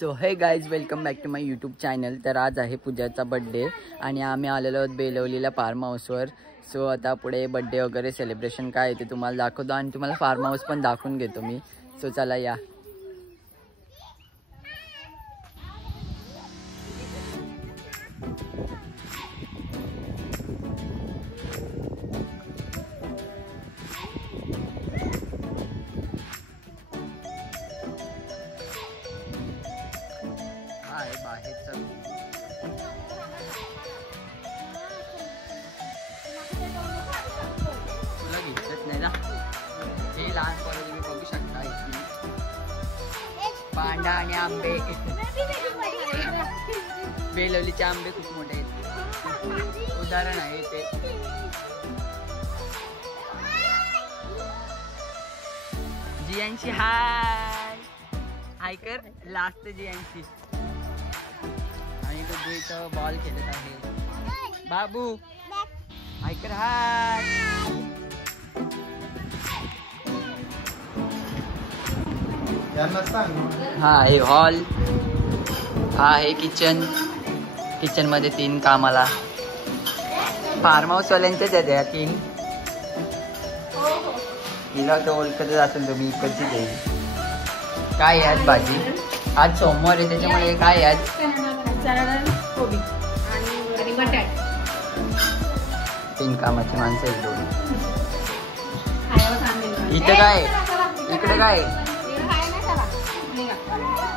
So hey guys, welcome back to my YouTube channel. तर आज आहे पूजाचा बड्डे आणि आम्ही आलेलो आहोत बेलवलीला फार्म हाऊसवर. सो आता पुढे बड्डे वगैरे सेलिब्रेशन काय आहे ते तुम्हाला दाखवतो आणि तुम्हाला फार्म हाऊस पण दाखवून घेतो मी. सो चला या. तुला घेतलंच नाही ना हे लहान पोरं तुम्ही बघू शकता. पांडा आणि आंबे, बेलवलीचे आंबे खूप मोठे आहेत. उदाहरण आहे ते. जियांशी हाय हाय कर. लास्ट जियांशी. आणि तो इथं बॉल खेळत आहे. बाबू हाय कर. हाय. हा आहे हॉल. हा आहे किचन. किचन मध्ये 3 कामाला फार्म हाऊस वाल्यांच्याच आहेत या 3. हिला तर ओळखतच असेल तुम्ही. इकडची देईल. काय आज भाजी? आज सोमवार आहे त्याच्यामुळे काय आज? कोबी आणि बटाटे. 3 कामाची माणसं आहेत 2. इथं काय? इकडे काय?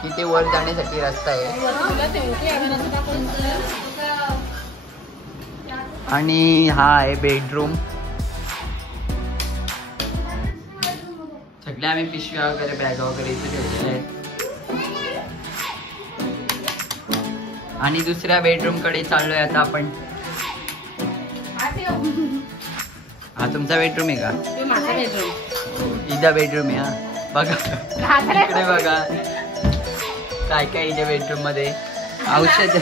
इथे वर जाण्यासाठी रस्ता आहे. आणि हा आहे बेडरूम. सगळे आम्ही पिशव्या वगैरे बॅग वगैरे इथे ठेवलेल्या आहेत. आणि दुसऱ्या बेडरूम कडे चाललोय आता आपण. हा तुमचा बेडरूम आहे का? इथं बेडरूम आहे. हा बघा इकडे बघा काय काय इथे बेडरूम मध्ये. औषध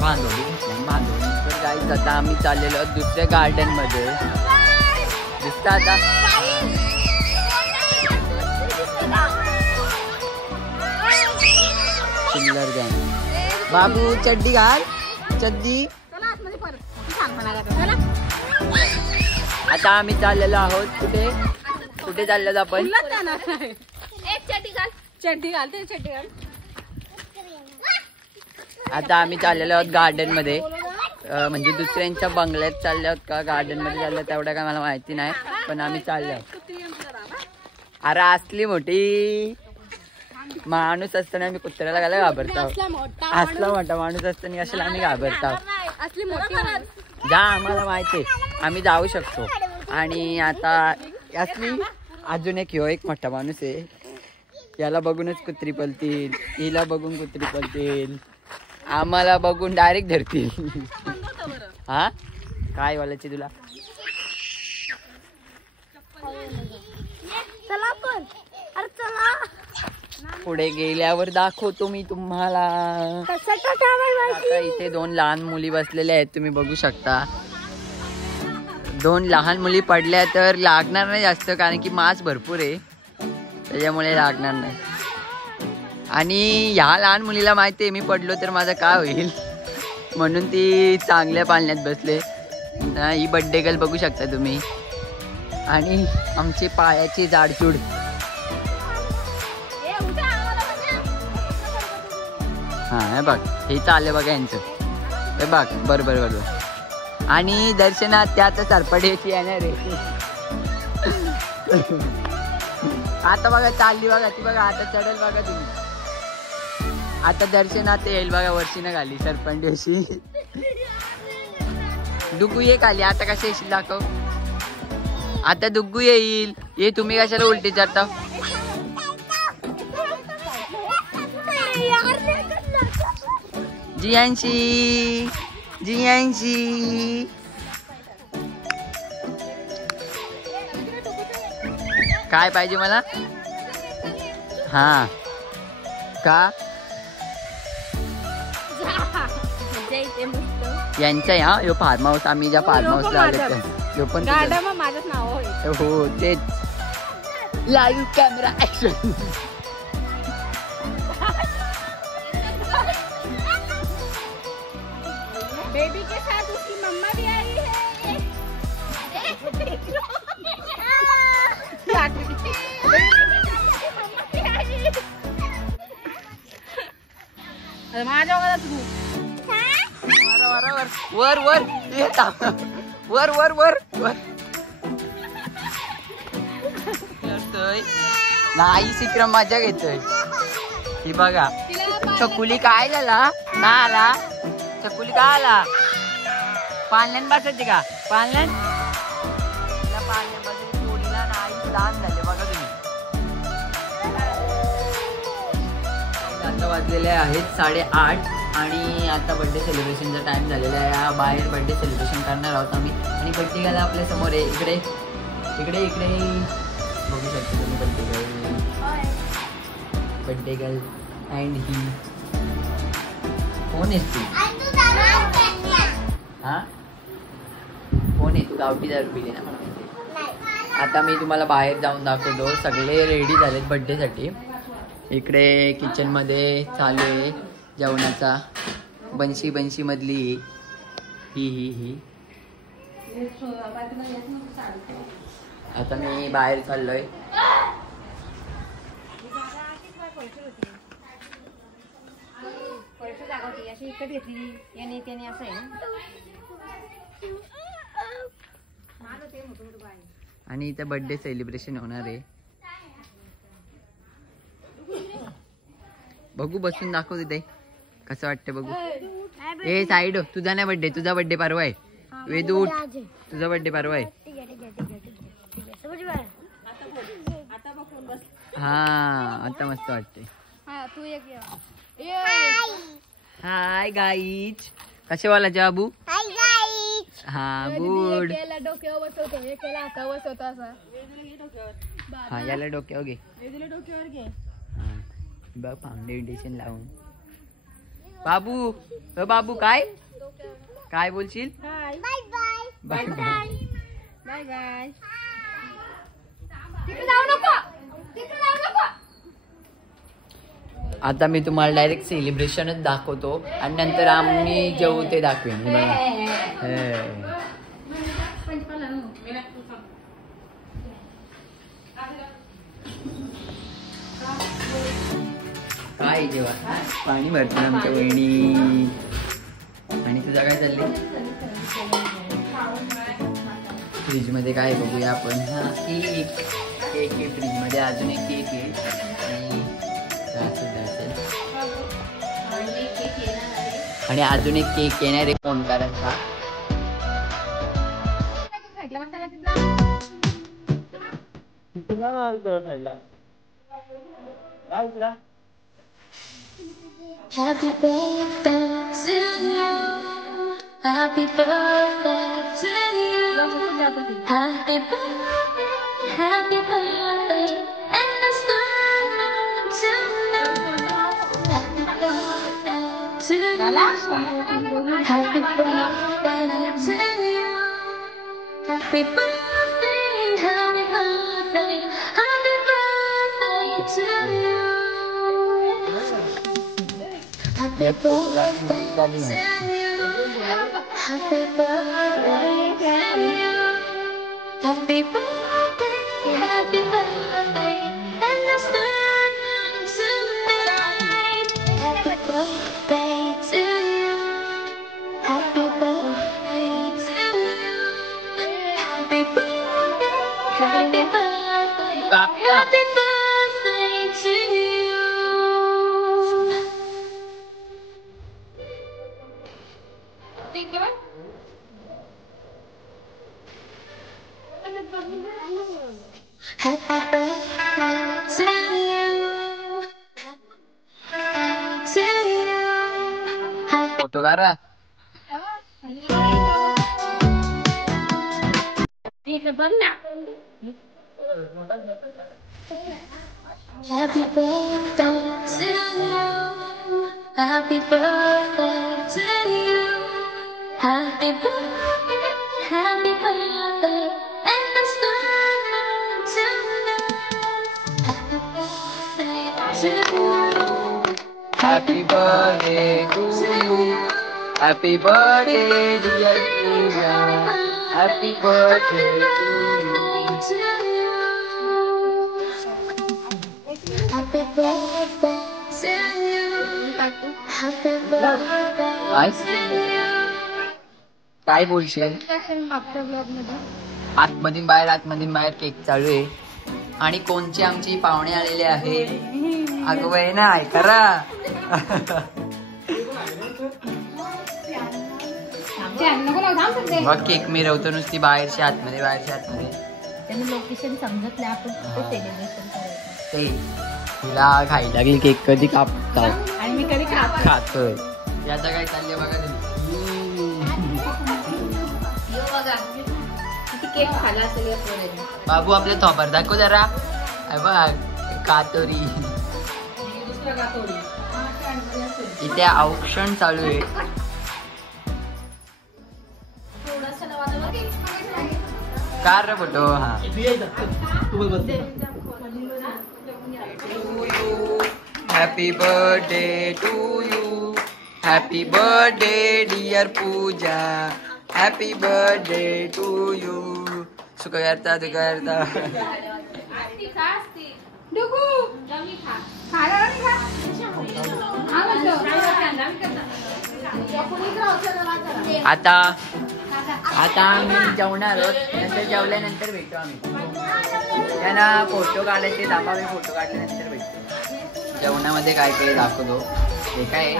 बांधवली. तर गाईज आता आम्ही चाललेलो आहोत दुसऱ्या गार्डन मध्ये. दिसत आता सुंदर गाणं. बाबू चड्डी घाल. चड्डी. आता आम्ही चाललेलो आहोत कुठे कुठे चाललो आपण? आता आम्ही चाललेलो आहोत गार्डन मध्ये. म्हणजे दुसऱ्यांच्या बंगल्यात चालले आहोत का गार्डन मध्ये चाललो तेवढं काय मला माहिती नाही, पण आम्ही चाललो आहोत. अरे असली मोठी माणूस असताना आम्ही कुत्र्याला काय घाबरतो? असला मोठा माणूस असताना कशाला आम्ही घाबरतो? जा, आम्हाला माहिती आहे आम्ही जाऊ शकतो. आणि आता असली अजून एक मोठा माणूस आहे. याला बघूनच कुत्री पलतील. हिला बघून कुत्री पलतील. आम्हाला बघून डायरेक्ट धरतील. हा काय बोलायचे तुला? पुढे गेल्यावर दाखवतो मी तुम्हाला. आता इथे 2 लहान मुली बसलेल्या आहेत तुम्ही बघू शकता. 2 लहान मुली पडल्या तर लागणार नाही जास्त, कारण की मांस भरपूर आहे त्याच्यामुळे लागणार नाही. आणि ह्या लहान मुलीला माहिती आहे मी पडलो तर माझं काय होईल, म्हणून ती चांगल्या पाळण्यात बसले. ही बड्डे गर्ल बघू शकता तुम्ही. आणि आमची पायाची जाडजूड. हा हे बघ हे चालले बघा यांचं. हे बघ बरोबर. आणि दर्शनात त्यात सरपड्याची येणार आहे. आता बघा चालली बघा ती. बघा आता चढल बघा तुम्ही. आता दर्शनात येईल बघा. वर्षीनं घाली सरपंड्याशी. दुग्गू ये खाली. आता कसे येशील दाखव. आता दुग्गू येईल. ये तुम्ही कशाला उलटी चढता? जियांशी जियांशी. काय पाहिजे मला? हा का यांचा हा यो फार्म हाऊस. आम्ही ज्या फार्म हाऊसला आलो तो पण गार्डन मग माझंच नाव होईल. हो तेच. Live camera action. बेबी के साथ उसकी मम्मा भी आई है. माझ्या वर वर वर वर वर वर नाही सिक्रम मजा घेतोय. ही बघा चकुली काय झाला ना आला. चकुली काय आला. पाळण्यात बसायची का. पाळण्यात पोळीला नाही लहान झाले बघा तुम्ही. आता वाजलेले आहेत 8:30 आणि आता बर्थडे सेलिब्रेशनचा टाइम झालेला आहे. बाहेर बर्थडे सेलिब्रेशन करणार आहोत आम्ही. आणि बर्थडे गर्ल आपल्या समोर आहे. इकडे इकडे इकडे बघू शकता तुम्ही बर्थडे गर्ल अँड ही. कोण आहेस तू. हा कोण आहे तू. गावठी दारू पिली ना म्हणून. आता मी तुम्हाला बाहेर जाऊन दाखवतो. सगळे रेडी झालेत बर्थडेसाठी. इकडे किचन मध्ये चालू आहे जेवणाचा. बनशी मधली ही आता मी बाहेर चाललोय. आणि इथे बर्थडे सेलिब्रेशन होणार आहे. बघू बसून दाखव तिथे कसं वाटतं बघू. ए साईड तुझा नाही बर्थडे. तुझा बर्थडे परवा आहे. वेदू तुझा बर्थडे परवा आहे. हा आता मस्त वाटते. हाय गाईज कसे बोलायचे बाबू. हा गुड. डोक्यावर बसवतो एकाला हातावर बसवतो असं. हा याला डोक्यावर घे. डोक्यावर घे. बघ फाउंडेशन लावून. बाबू बाबू काय काय बोलशील. Bye bye bye bye bye. तिकडे जाऊ नको. आता मी तुम्हाला डायरेक्ट सेलिब्रेशनच दाखवतो आणि नंतर आम्ही जेवू ते दाखवेन. काय जेव्हा पाणी भरतो आमच्या वहिनी. आणि तुझा काय चालली. फ्रीज मध्ये काय बघूया आपण. हा केक केक आहे फ्रीज मध्ये. अजून एक केक आहे आणि अजून एक केक येणार आहे ओंकाराचा. Happy birthday to you. Happy birthday to you. Happy birthday, happy birthday, and it's time to know. Happy birthday to you. Happy birthday to you. Happy birthday, happy birthday, happy birthday to you. Happy birthday to you. Happy birthday to you. Happy birthday, happy birthday, and it's time tonight. Happy birthday to you. Happy birthday to you. Happy birthday, happy birthday, happy birthday to you. Happy birthday to you. To you. Photo काढा. Happy birthday to you. Happy birthday to you. Happy birthday, happy birthday. Happy birthday to you. Happy birthday dear Pooja. Happy birthday to you. Happy birthday to you. Happy birthday. काय बोलशील? आपल्या blog मध्ये आतमधून बाहेर cake चालू आहे आणि कोणचे आमची पाहुणे आलेले आहे. अगं बाई ना ऐकरा. मग केक मिरवतो नुसती बाहेरच्या आतमध्ये. त्यांनी लोकेशन समजत नाही आपण कुठे सेलिब्रेशन करायचं ते तिला खायला लागली केक कधी कापता आणि मी कधी खातोय. याचा काय चाललंय बघा बघा किती केक खाला असेल या पोराने. बाबू आपले थोपर दाखव जरा. बघ कातोरी. इथे औक्षण चालू आहे. कार रे फोटो. हा happy birthday to you. Happy birthday dear Pooja. Happy birthday to you. सुख करता दुख करता. आता आम्ही जेवणार आहोत. नंतर जेवल्यानंतर भेटू आम्ही. त्यांना फोटो काढायचे दाखवावे. फोटो काढल्यानंतर भेटतो. जेवणामध्ये काय काय दाखवतो. हे काय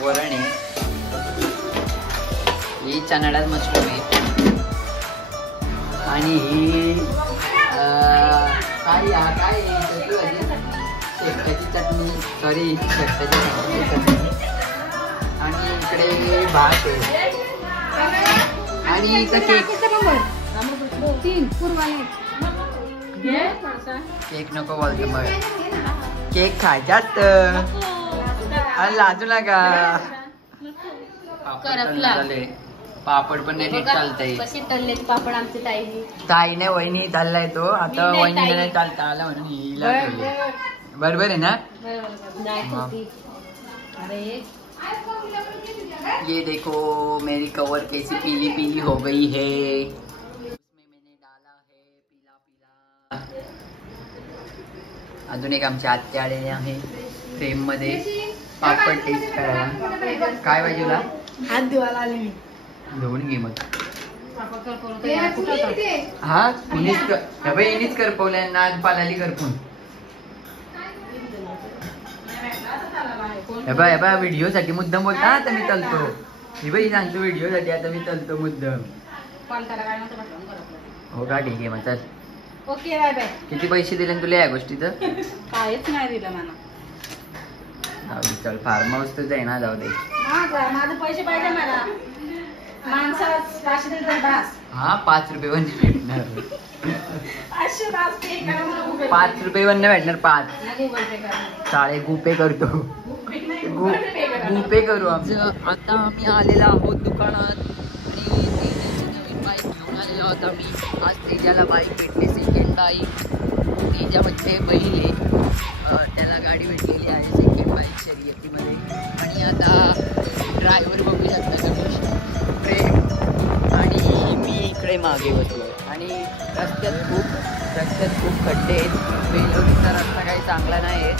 वरण आहे. ही चणा डाळ मशरूम आहे आणि ही काय शेपटाची चटणी. सॉरी शेपटाची चटणी. आणि इकडे भात आहे आणि इथं केक. केक नको बोलतो मग. केक खायच्यात आणि लाजू नका. पापड पण नाही नीट चालतंय. पापड आमचे ताईने वहिनी चाललाय तो. आता वहिनीला नाही चालता आला म्हणून हिला ठेवले. बरोबर आहे ना. ये देखो मेरी कवर कैसी पीली पीली हो गई है. उसमें मैंने डाला है पीला पीला. अजून एक आमच्या आत्या आलेले आहे फ्रेम मध्ये पापड टेस्ट करायला. काय पाहिजे तुला. हात धुवायला आले मी. धुवून घे मग. हा इनीच करपवल्या. नाद पालाली करपून. बा व्हिडिओ साठी मुद्दाम बोलता. आता मी चालतो. ही बाई सांगतो व्हिडिओ साठी आता मी चालतो मुद्दाम. हो का ठीक आहे मग चल. Okay bye bye. किती पैसे दिले तुला या गोष्टीचं. काहीच नाही दिलं मला. चल फार्म हाऊस तुझं आहे ना. जाऊ दे. माझे पैसे पाहिजे मला. माणसाला 500 दिले बस. हा 5 रुपये पण भेटणार. 5 रुपये पण नाही भेटणार. 5 साडे गुपे करतो. गुपे करू आमचं. आता आम्ही आलेला आहोत दुकानात आणि तेजाची नवीन बाईक घेऊन आलेलो आहोत आम्ही. आज तेजाला बाईक भेटली. Second bike. तेजा म्हणजे पहिले त्याला गाडी भेटलेली आहे सेकंड बाईक शर्यतीमध्ये. आणि आता ड्रायव्हर बघू शकता प्रेम आणि मी इकडे मागे बसलो. आणि रस्त्यात खूप खड्डे आहेत. बेलोरीचा रस्ता काही चांगला नाही आहे.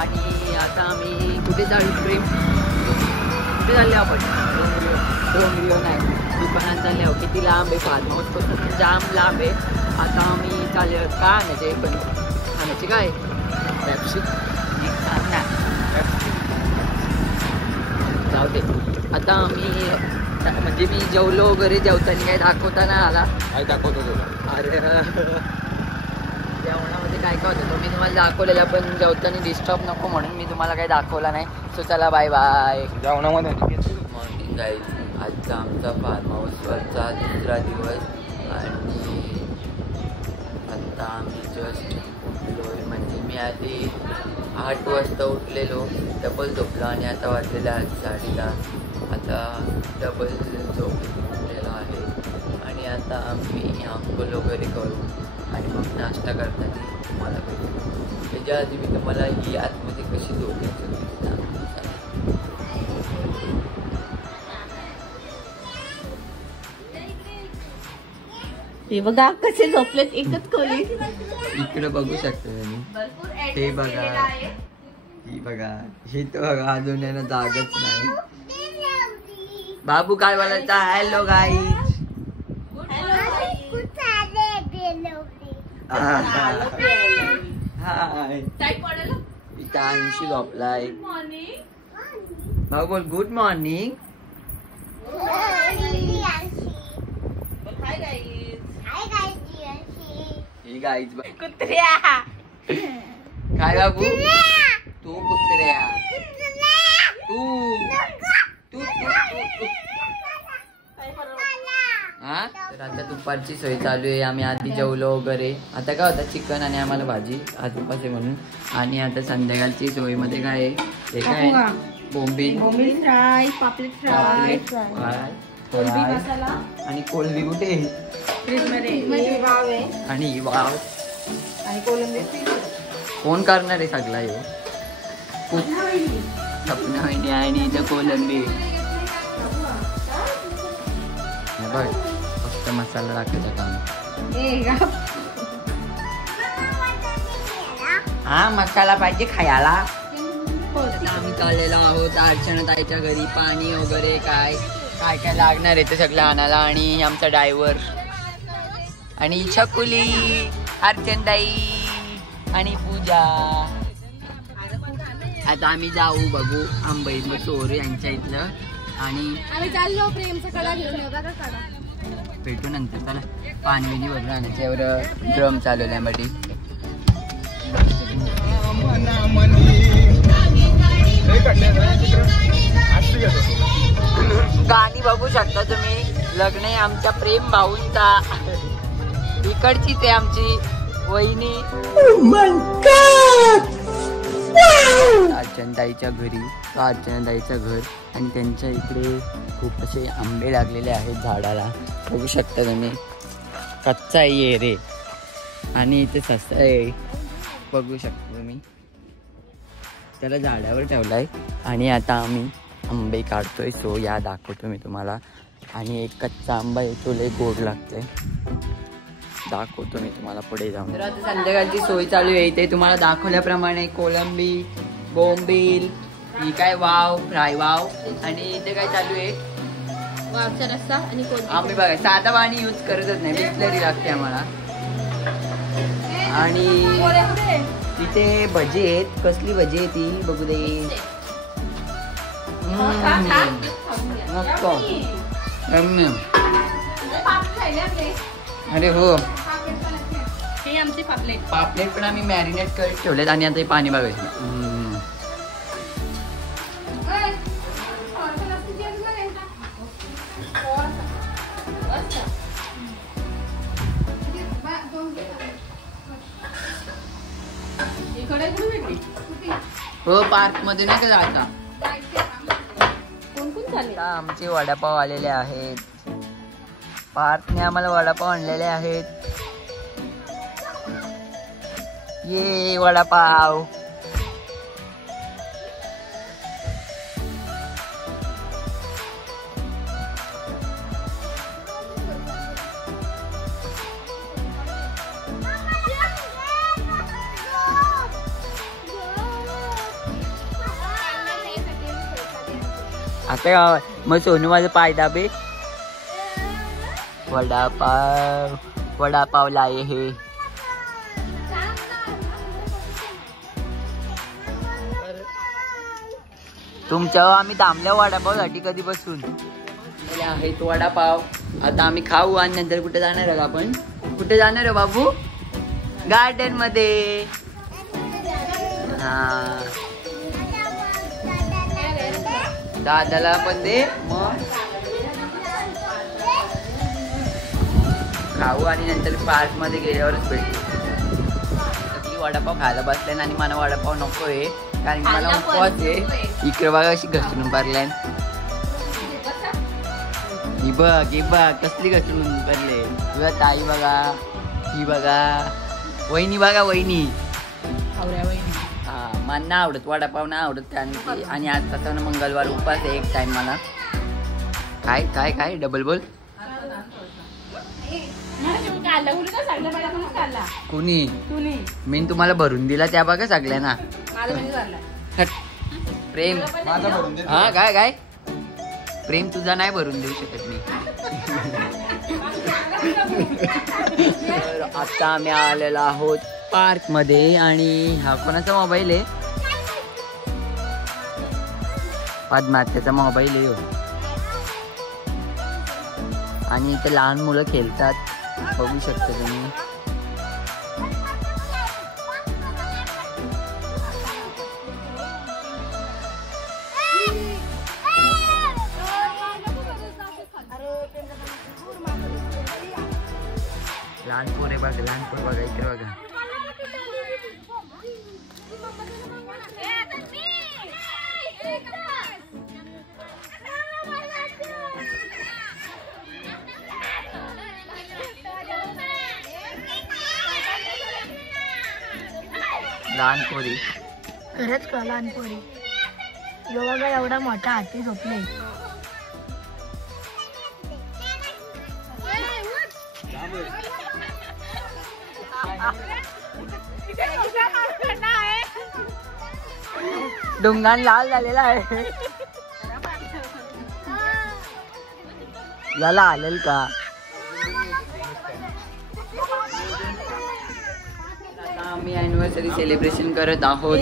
आणि आता आम्ही कुठे चालू प्रेम. कुठे चालले आपण. डोंगरीवर नाही दुकानात चालले आहोत. किती लांब आहे. फार्म हाऊसपासून जाम लांब आहे. आता आम्ही चालले आहोत. काय आणायचे पण खाण्याचे काय पेप्सी. जाऊ दे. आता आम्ही म्हणजे मी जेवलो वगैरे. जेवताना काही दाखवता नाही आला. काय दाखवतो तुला. अरे जेवणामध्ये काय होतं तो मी तुम्हाला दाखवलेला. पण जेवताना डिस्टर्ब नको म्हणून मी तुम्हाला काही दाखवला नाही. सो चला बाय बाय. जेवणामध्ये मॉर्निंग जाईल. आजचा आमचा फार्म हाऊसवरचा 2रा दिवस. आणि आता आम्ही जस्ट उठलो. म्हणजे मी आधी 8 वाजता उठलेलो. डबल झोपलो आणि आता वाजलेला 10:30. आता डबल झोपलेलो आहे. आणि आता आम्ही अंघोळ वगैरे करू आणि मग नाश्ता करताना तुम्हाला पहिले. त्याच्या आधी मी तुम्हाला ही आतमध्ये कशी झोपायची होती सांगतो. हे बघा कसे झोपलेत एकच खोली. इकडे बघू शकता तुम्ही. हे बघा, ही बघा, हे तर बघा अजून यानं जागच नाही. बाबू काय बोलायचा? Hello guys. हाय. इथं अंशी झोपलाय. भाऊ बोल गुड मॉर्निंग. ही गाईज कुत्र्या काय बाबू? तू कुत्र्या, तू तू हा. तर आता दुपारची सोय चालू आहे. आम्ही आधी जेवलो वगैरे. आता काय होता चिकन आणि आम्हाला भाजी आज उपास आहे म्हणून. आणि आता संध्याकाळची सोय मध्ये काय आहे? हे काय बोंबील फ्राय, पापलेट फ्राय, कोलंबी मसाला आणि कोलंबी कुठे? फ्रीज मध्ये वाव आहे. आणि वाव आणि कोलंबी कोण करणार आहे सगळा हे? सपना वहिनी आणि इथं कोलंबी. बघ फक्त मसाला टाकायचा काम. हा मसाला पाहिजे खायला. आता आम्ही चाललेलो आहोत अर्चना ताईच्या घरी. पाणी वगैरे काय काय काय लागणार आहे ते सगळं आणायला. आणि आमचा ड्रायव्हर आणि छकुली, अर्चनताई आणि पूजा. आता आम्ही जाऊ बघू आंबई चोर यांच्या इथलं. आणि आम्ही चाललो प्रेमचा कडा घेऊन येऊ. बघा कडा भेटू नंतर. चला पाणी बिनी भरून आणायचं. एवढं ड्रम चालवण्यामध्ये. गाणी बघू शकता तुम्ही. लग्न आहे आमच्या प्रेम भाऊंचा. इकडचीच आहे आमची वहिनी. अर्चनाताईच्या घरी. अर्चनाताईचं घर. आणि त्यांच्या इकडे खूप असे आंबे लागलेले आहेत झाडाला. बघू शकता तुम्ही. कच्चा आहे रे आणि इथे सस्ता आहे. बघू शकता तुम्ही. त्याला झाडावर ठेवलाय. आणि आता आम्ही आंबे काढतोय. सो या दाखवतो मी तुम्हाला. आणि एक कच्चा आंबा येतो लय गोड लागतोय. दाखवतो मी तुम्हाला पुढे जाऊन. तर आता संध्याकाळची सोय चालू आहे. इथे तुम्हाला दाखवल्याप्रमाणे कोलंबी, बोंबील, ही काय वाव फ्राय वाव. आणि इथे काय चालू आहे? वावचा रस्सा आणि आम्ही बघा साधा पाणी यूज करतच नाही. बिस्लरी लागते आम्हाला. आणि इथे भजी आहेत. कसली भजी आहे ती बघू दे. अरे हो हे आमचे पापलेट. पापलेट पण आम्ही मॅरिनेट करत ठेवलेत. आणि आता हे पाणी बघायचं. हो पार्क मध्ये नाही का जायचा. कोण कोण चालले? आमचे वडापाव आलेले आहेत. पार्थने आम्हाला वडापाव आणलेले आहेत. ये वडापाव. आता मग सोनू माझं पाय दाबे. वडापाव वडापाव लाये हे. तुमच्या आम्ही थांबल्या वडापावसाठी कधी बसून. आहेत वडापाव. आता आम्ही खाऊ आणि नंतर कुठे जाणार आहे आपण? कुठे जाणार आहे बाबू? गार्डन मध्ये. हा दादाला पण दे. मग खाऊ आणि नंतर पार्क मध्ये गेल्यावरच भेटू. वडापाव खायला बसले आणि मला वडापाव नकोय कारण की मला उपवास आहे. इकडे बघा अशी घसरून भरल्या. ही बघ ही बघ कसली घसरून भरले. तुझ्या ताई बघा. ही बघा वहिनी बघा वहिनी. हावऱ्या वहिनी. हा मला नाही आवडत वडापाव नाही आवडत कारण की आणि आज तसं ना मंगळवार उपास आहे एक टाइम मला. काय काय काय डबल बोल. कुणी मी तुम्हाला भरून दिला त्या बघा सगळ्या ना. प्रेम हा काय काय प्रेम तुझा नाही भरून देऊ शकत मी. तर आता आम्ही आलेलो आहोत पार्क मध्ये आणि हा कोणाचा मोबाईल आहे. पद्मात्याचा मोबाईल आहे आणि इथे लहान मुलं खेळतात बघू शकता तुम्ही. लहानपूर आहे बघा लहानपूर बघा इकडे बघा. लहानपोरी खरंच का लहानपोरी योगा एवढा मोठा हाती झोपले. डोंगान लाल झालेला आहे. याला आलेल का. आता आम्ही अॅनिव्हर्सरी सेलिब्रेशन करत आहोत.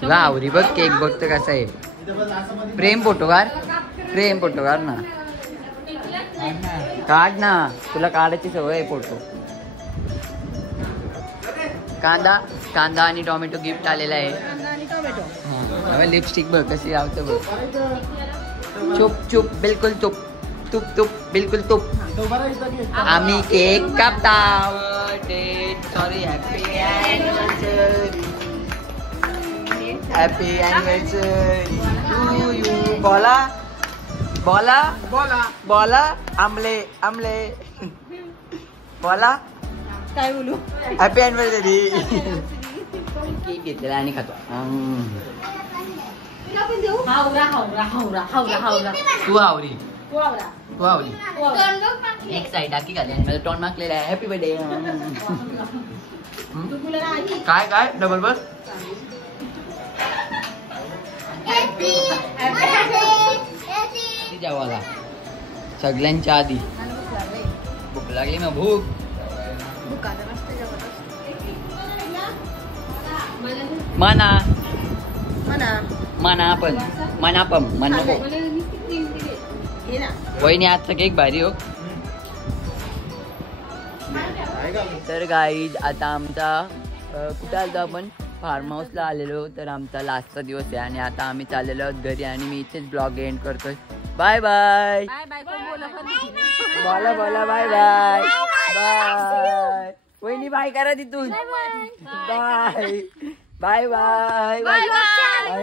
तुला आवरी बघ केक बघत कसा आहे. प्रेम फोटोकार प्रेम फोटोकार ना काढ ना तुला काढायची सवय आहे फोटो. कांदा कांदा आणि टोमॅटो गिफ्ट आलेला आहे. लिपस्टिक बघ कशी लावतो बघ. चुप चुप बिलकुल चुप तुप तुप बिलकुल तुप. आम्ही केक कापताव. Sorry happy anniversary happy anniversary to you. बोला बोला बोला बोला आमले आमले बोला काय बोलू. Happy anniversary. केक घेतलेला आणि खातो. हावरा हावरा हावरा हावरा हावरा. तू आवरी तू आवरा. तू आवरी एक साईड टाकी घाली आणि मला टॉन मागलेला आहे. Happy birthday. काय काय डबल बस. जेवायला सगळ्यांच्या आधी भूक लागली ना भूक. मना मना पण मनापम मन नको. वहिनी आजचा केक भारी हो. तर गाईज आता आमचा कुठे आलो आपण फार्म हाऊसला आलेलो. तर आमचा लास्टचा दिवस आहे आणि आता आम्ही चाललेलो आहोत घरी आणि मी इथेच ब्लॉग एंड करतोय. बाय बाय बोला बोला बाय बाय बाय. वहिनी बाय करा तिथून. Bye bye bye bye.